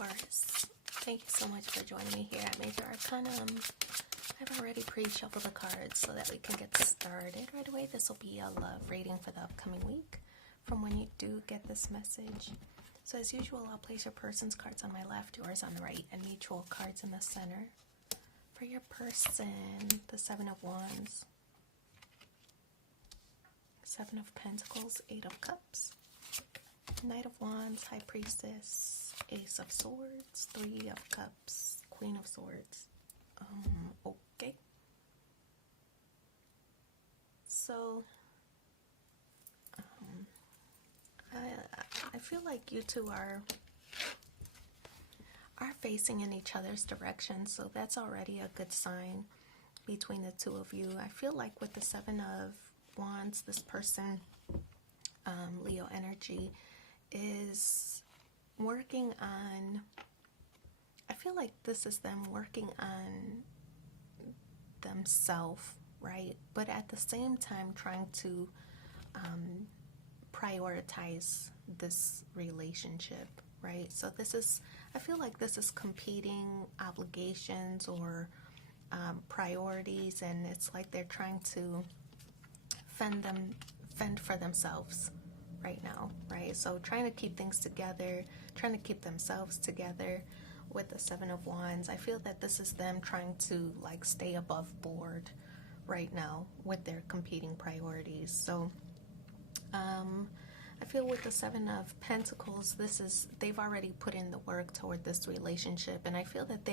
Taurus, thank you so much for joining me here at Major Arcana. I've already pre-shuffled the cards so that we can get started right away. This will be a love reading for the upcoming week from when you do get this message. So as usual, I'll place your person's cards on my left, yours on the right, and mutual cards in the center. For your person, the Seven of Wands, Seven of Pentacles, Eight of Cups, Knight of Wands, High Priestess, Ace of Swords, Three of Cups, Queen of Swords. Okay. So, I feel like you two are facing in each other's direction, so that's already a good sign between the two of you. I feel like with the Seven of Wands, this person, Leo energy, is working on, I feel like this is them working on themselves, right? But at the same time trying to prioritize this relationship, right? So this is, I feel like this is competing obligations or priorities, and it's like they're trying to fend for themselves right now, right? So trying to keep things together, trying to keep themselves together with the Seven of Wands. I feel that this is them trying to like stay above board right now with their competing priorities. So I feel with the Seven of Pentacles, they've already put in the work toward this relationship, and I feel that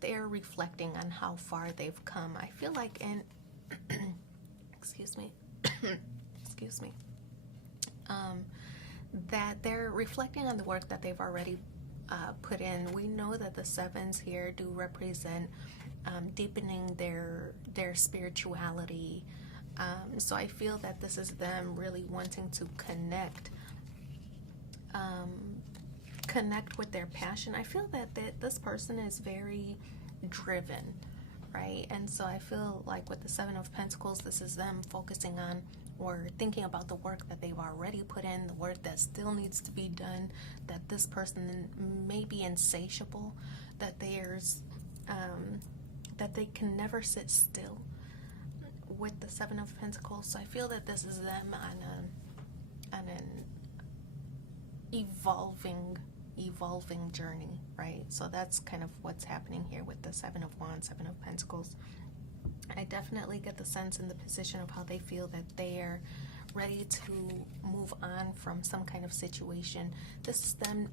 they're reflecting on how far they've come. I feel like in excuse me that they're reflecting on the work that they've already put in. We know that the sevens here do represent deepening their spirituality. So I feel that this is them really wanting to connect with their passion. I feel that this person is very driven, right? And so I feel like with the Seven of Pentacles, this is them focusing on or thinking about the work that they've already put in, the work that still needs to be done, that this person may be insatiable, that that they can never sit still with the Seven of Pentacles. So I feel that this is them on an evolving journey, right? So that's kind of what's happening here with the Seven of Wands, Seven of Pentacles. I definitely get the sense in the position of how they feel that they're ready to move on from some kind of situation. This is them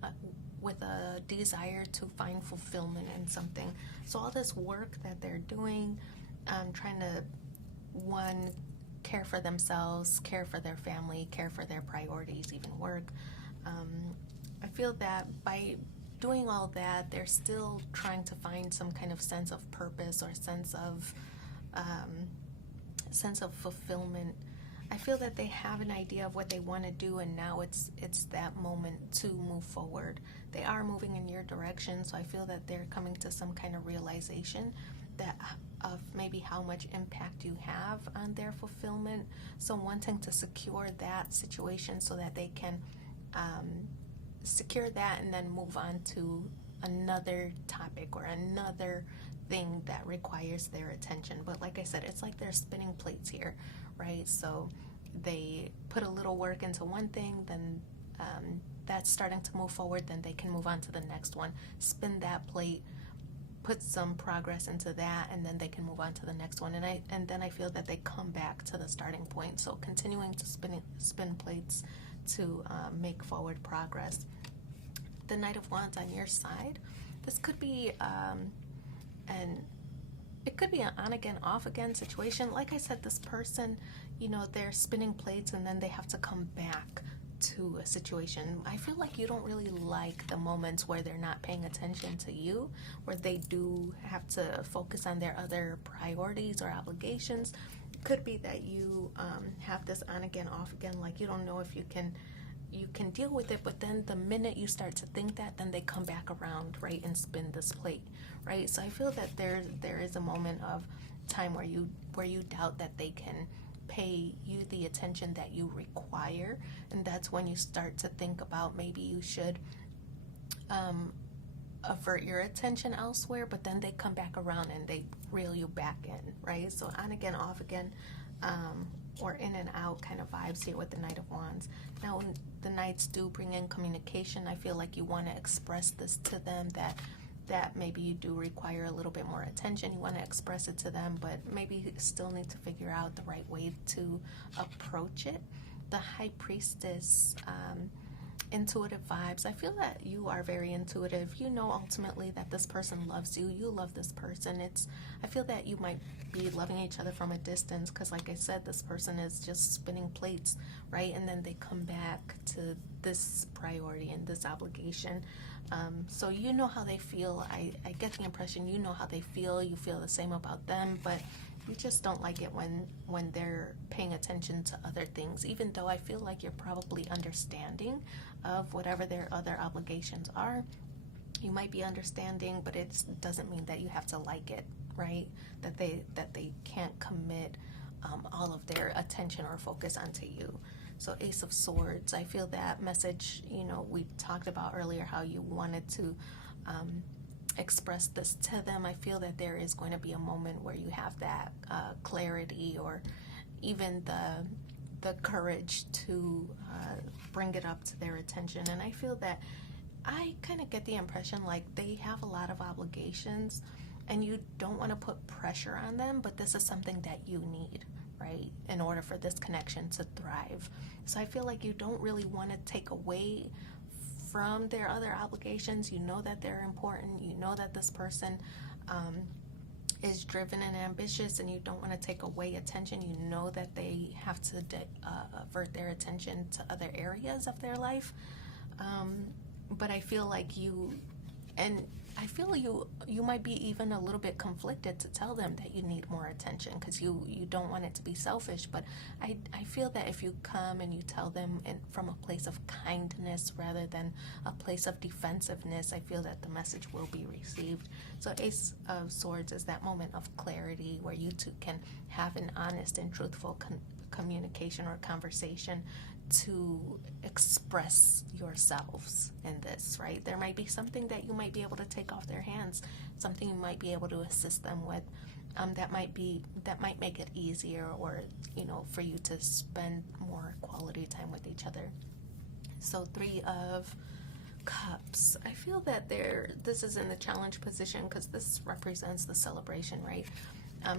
with a desire to find fulfillment in something. So all this work that they're doing, trying to, one, care for themselves, care for their family, care for their priorities, even work. I feel that by doing all that, they're still trying to find some kind of sense of purpose or sense of fulfillment. I feel that they have an idea of what they want to do, and now it's that moment to move forward. They are moving in your direction, so I feel that they're coming to some kind of realization that of maybe how much impact you have on their fulfillment. So wanting to secure that situation so that they can secure that and then move on to another topic or another thing that requires their attention. But like I said, it's like they're spinning plates here, right? So they put a little work into one thing, then that's starting to move forward, then they can move on to the next one, spin that plate, put some progress into that, and then they can move on to the next one. And then I feel that they come back to the starting point. So continuing to spin plates to make forward progress. The Knight of Wands on your side, this could be it could be an on again, off again situation. Like I said, this person, you know, they're spinning plates and then they have to come back to a situation. I feel like you don't really like the moments where they're not paying attention to you, where they do have to focus on their other priorities or obligations. It could be that you have this on again, off again, like you don't know if you can deal with it, but then the minute you start to think that, then they come back around, right, and spin this plate, right? So I feel that there is a moment of time where you doubt that they can pay you the attention that you require. And that's when you start to think about maybe you should avert your attention elsewhere, but then they come back around and they reel you back in, right? So on again, off again, or in and out kind of vibes here with the Knight of Wands. Now, when the Knights do bring in communication, I feel like you want to express this to them, that maybe you do require a little bit more attention. You want to express it to them, but maybe you still need to figure out the right way to approach it. The High Priestess, intuitive vibes. I feel that you are very intuitive. You know ultimately that this person loves you. You love this person. I feel that you might be loving each other from a distance, because like I said, this person is just spinning plates, right? And then they come back to this priority and this obligation. So you know how they feel. I get the impression you know how they feel. You feel the same about them, but you just don't like it when they're paying attention to other things, even though I feel like you're probably understanding of whatever their other obligations are. You might be understanding, but it doesn't mean that you have to like it, right? That they can't commit all of their attention or focus onto you. So Ace of Swords, I feel that message, we talked about earlier how you wanted to express this to them. I feel that there is going to be a moment where you have that clarity, or even the courage to bring it up to their attention. And I feel that I kind of get the impression like they have a lot of obligations and you don't want to put pressure on them, but this is something that you need, right, in order for this connection to thrive. So I feel like you don't really want to take away from their other obligations. You know that they're important. You know that this person is driven and ambitious, and you don't want to take away attention. You know that they have to avert their attention to other areas of their life. But I feel like you might be even a little bit conflicted to tell them that you need more attention, because you don't want it to be selfish. But I feel that if you come and you tell them from a place of kindness rather than a place of defensiveness, I feel that the message will be received. So Ace of Swords is that moment of clarity where you two can have an honest and truthful communication or conversation to express yourselves in this, right? There might be something that you might be able to take off their hands, something you might be able to assist them with, that might make it easier, or for you to spend more quality time with each other. So Three of Cups, I feel that this is in the challenge position, because this represents the celebration, right?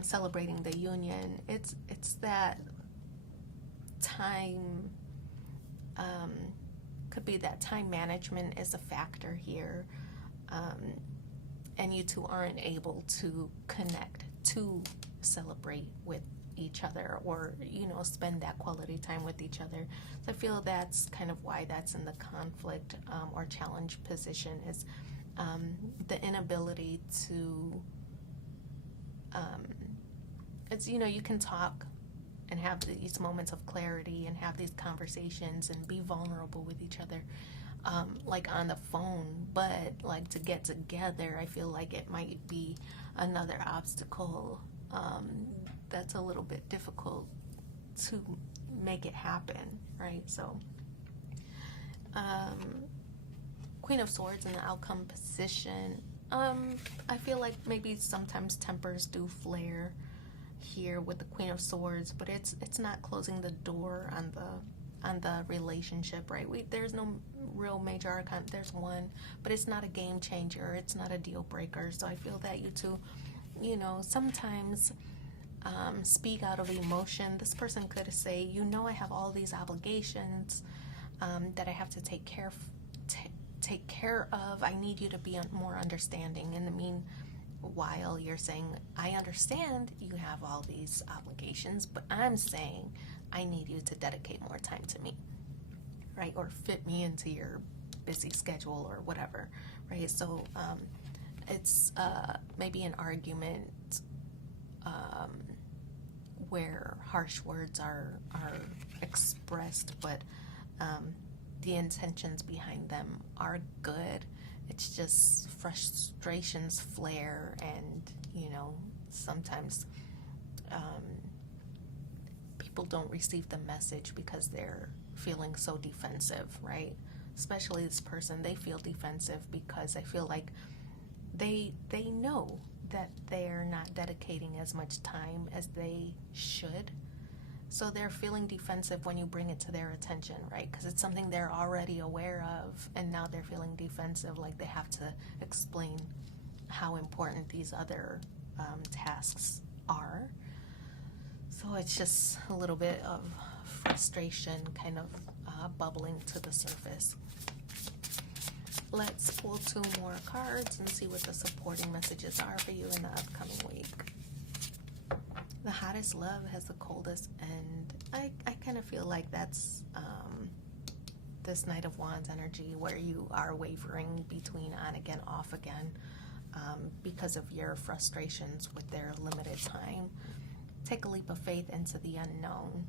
Celebrating the union. It's that time. Could be that time management is a factor here, and you two aren't able to connect to celebrate with each other, or spend that quality time with each other. So I feel that's kind of why that's in the conflict or challenge position, is the inability to you can talk and have these moments of clarity and have these conversations and be vulnerable with each other, like on the phone, but like to get together, I feel like it might be another obstacle that's a little bit difficult to make it happen, right? So Queen of Swords in the outcome position, I feel like maybe sometimes tempers do flare here with the Queen of Swords, but it's not closing the door on the relationship, right? There's no real major arcana. There's one, but it's not a game changer. It's not a deal breaker. So I feel that you two, sometimes speak out of emotion. This person could say, I have all these obligations that I have to take care of. I need you to be more understanding. In the meanwhile, you're saying, I understand you have all these obligations, but I'm saying I need you to dedicate more time to me, right? Or fit me into your busy schedule or whatever, right? So it's maybe an argument where harsh words are expressed, but the intentions behind them are good. It's just frustrations flare, and sometimes people don't receive the message because they're feeling so defensive, right? Especially this person, they feel defensive because I feel like they know that they're not dedicating as much time as they should. So they're feeling defensive when you bring it to their attention, right? Because it's something they're already aware of, and now they're feeling defensive, like they have to explain how important these other tasks are. So it's just a little bit of frustration kind of bubbling to the surface. Let's pull 2 more cards and see what the supporting messages are for you in the upcoming week. The hottest love has the coldest end. I kind of feel like that's this Knight of Wands energy, where you are wavering between on again, off again, because of your frustrations with their limited time. Take a leap of faith into the unknown,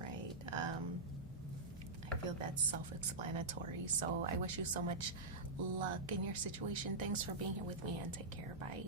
right? I feel that's self-explanatory. So I wish you so much luck in your situation. Thanks for being here with me, and take care. Bye.